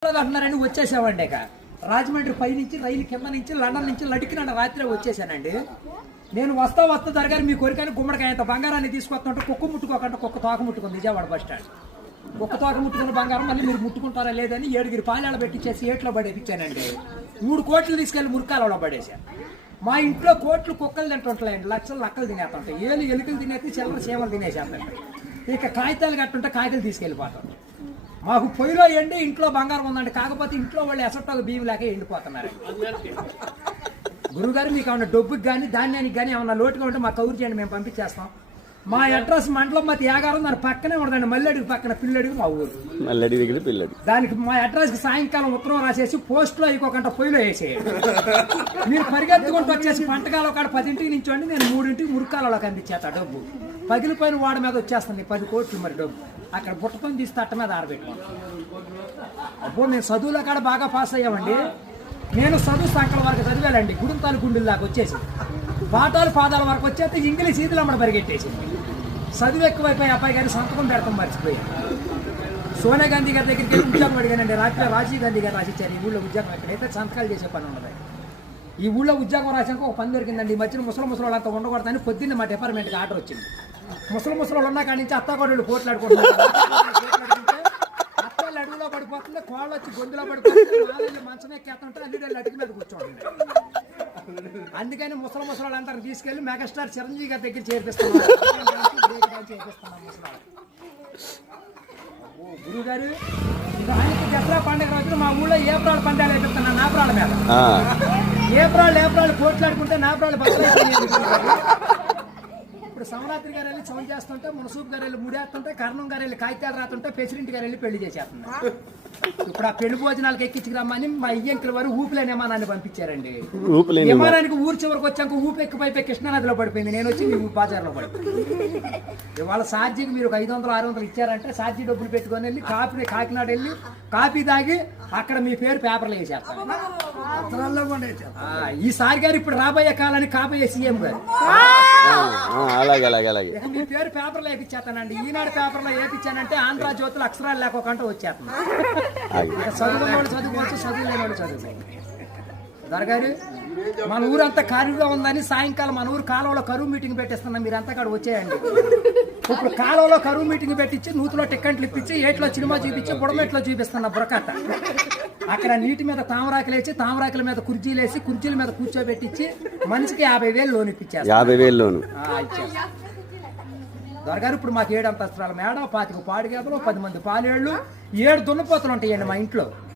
అంటున్నారని వచ్చేసామండి. ఇక రాజమండ్రి పై నుంచి రైలు కింద నుంచి లండన్ నుంచి లడికిన రాత్రి వచ్చేసానండి. నేను వస్తా దొరగారు మీ కోరికని గుమ్మడికాయంత బంగారాన్ని తీసుకొస్తుంటే కుక్క ముట్టుకోకుండా కుక్క తోక ముట్టుకుంది విజయవాడ బస్ స్టాండ్. కుక్క తోక ముట్టుకున్న బంగారం మళ్ళీ మీరు ముట్టుకుంటారా లేదని 7 పాలాలు పెట్టించేసి ఏట్లో పడేపించానండి. 3 కోట్లు తీసుకెళ్లి మురికాలలో పడేశాను. మా ఇంట్లో కోట్లు కుక్కలు తింటుంటాయండి, లక్షలు లక్కలు తినేస్తుంటాయి, ఎలుకలు తినేసి చిల్లర సేవలు తినేసేస్తాయి. ఇక కాగితాలు కట్టుంటే కాగితాలు తీసుకెళ్ళిపోతాం. మాకు పొయ్యిలో ఎండి ఇంట్లో బంగారం ఉందండి, కాకపోతే ఇంట్లో వాళ్ళు ఎసట్టు బియ్యం లేక ఎండిపోతున్నారు. గురుగారు మీకు ఏమన్నా డబ్బుకి కానీ ధాన్యానికి కానీ ఏమన్నా లోటుగా ఉంటే మాకు కౌరు చేయండి, మేము పంపించేస్తాం. మా అడ్రస్ మండలం మతి యాగారం, దాని పక్కనే ఉండదండి, మల్లెడికి పక్కన పిల్లడికి మా ఊరు. మల్లెడి దగ్గర పిల్లడి దానికి మా అడ్రస్కి సాయంకాలం ఉత్తరం రాసేసి పోస్ట్లో ఇంకొకంట పొయ్యిలో వేసేయండి. మీరు పరిగెత్తుకుంటూ వచ్చేసి పంటకాల ఒక 10ంటికి నుంచోండి, నేను 3ంటికి మురికాలలోకి అందించేస్తా డబ్బు. పగిలిపోయిన వాడి మీద వచ్చేస్తుంది 10 కోట్లు మరి డబ్బు. అక్కడ బుట్టకొని తీసి తట్ట మీద ఆరబెట్టుకోండి. అప్పుడు నేను చదువులో కాడ బాగా పాస్ అయ్యామండి. నేను చదువు సంకల వరకు చదివానండి, గుడుంతాలు గుండెల దాకా వచ్చేసి పాఠాలు పాదాల వరకు వచ్చేస్తే ఇంగ్లీష్ ఈదులు అమ్మడ పరిగెట్టేసింది. చదువు ఎక్కువైపోయి అబ్బాయి గారి సంతకం పెడతాం మర్చిపోయాను. సోనియా గాంధీ గారి దగ్గరికి వెళ్ళి ఉద్యోగం అడిగానండి. రాత్రి రాజీవ్ గాంధీ గారు రాసిచ్చారు, ఈ ఊళ్ళో ఉద్యోగం ఎక్కడైతే సంతకాలు చేసే పని ఉండదు. ఈ ఊళ్ళో ఉద్యోగం రాసాక ఒక పని దొరికిందండి. ఈ మధ్యన ముసలి వాళ్ళంతా ఉండకూడదని పొద్దున్న మా డిపార్ట్మెంట్కి ఆర్డర్ వచ్చింది. ముసలి వాళ్ళు ఉన్న కాడి నుంచి అత్తగోడలు పోట్లాడుకుంటున్నారు. అత్తలు అడుగులో పడిపోతుంది, కోళ్ళు వచ్చి గొంతులో పడిపోతుంది, మంచం ఎక్కేస్తుంటే అల్లుడు అడుగు మీద కూర్చోండి. అందుకని ముసలి వాళ్ళంతా తీసుకెళ్లి మెగాస్టార్ చిరంజీవి గారి దగ్గర చేర్పిస్తున్నాం. గురువు గారు ఆయనకి దసరా పండుగ రోజున మా ఊళ్ళో ఏప్రాల్ పందాలు వేపిస్తున్నాను. నాప్రాల మీద ఏప్రాల్ పోట్లాడుకుంటే నాప్రాలు బట్టలు. ఇప్పుడు సమరాత్రి గారు వెళ్ళి చౌన్ చేస్తుంటే, మునసూపు గారు వెళ్ళి ముడేస్తుంటే, కర్ణం గారు వెళ్ళి కాగితాలు రాస్తుంటే, ప్రెసిడెంట్ గారు వెళ్ళి పెళ్లి చేసేస్తున్నారు. ఇప్పుడు ఆ పెళ్లి భోజనాలకు ఎక్కించుకురమ్మని మా ఇయ్యంకుల వారు ఊపిలేని విమానాన్ని పంపించారండి. విమానానికి ఊరు చివరికి వచ్చాక ఊపి ఎక్కిపోయి కృష్ణానదిలో పడిపోయింది. నేను వచ్చి మీ బాజార్లో పడిపోయింది. ఇవాళ ఛార్జీకి మీరు 500-600 ఇచ్చారంటే ఛార్జీ డబ్బులు పెట్టుకొని వెళ్ళి కాకినాడ వెళ్ళి కాఫీ తాగి అక్కడ మీ పేరు పేపర్లు వేసేస్తాను. ఈసారి గారు ఇప్పుడు రాబోయే కాలానికి కాబోయే సీఎం గారు మీ పేరు పేపర్లో వేపించేస్తానండి. ఈనాడు పేపర్లో వేపించానంటే ఆంధ్రజ్యోతులు అక్షరాలు లేకోకుండా వచ్చేస్తాను. చదువుకున్న వాళ్ళు చదువుకోవచ్చు, చదువులేని వాళ్ళు చదువుకోవచ్చు. దొరగారు మన ఊరంతా ఖాళీగా ఉందని సాయంకాలం మన ఊరు కాలువలో కరువు మీటింగ్ పెట్టిస్తున్నాం. మీరంతా అక్కడ వచ్చేయండి. ఇప్పుడు కాలువలో కరువు మీటింగ్ పెట్టించి నూతులో టిక్కెట్లు ఇప్పించి ఏట్లో సినిమా చూపించి బుడమెట్లో చూపిస్తున్నా బురకట్ట. అక్కడ నీటి మీద తామరాకులు వేసి తామరాకుల మీద కుర్చీలు వేసి కుర్చీల మీద కూర్చోబెట్టించి మనిషికి 50,000 లోన్ ఇప్పించారు. 50,000 లోను దొరగారు ఇప్పుడు మాకు 7 అంతస్తుల మేడ, 25 పాడి గేదలు, 10 మంది పాలేళ్ళు, 7 దున్నపోతలు ఉంటాయండి మా ఇంట్లో.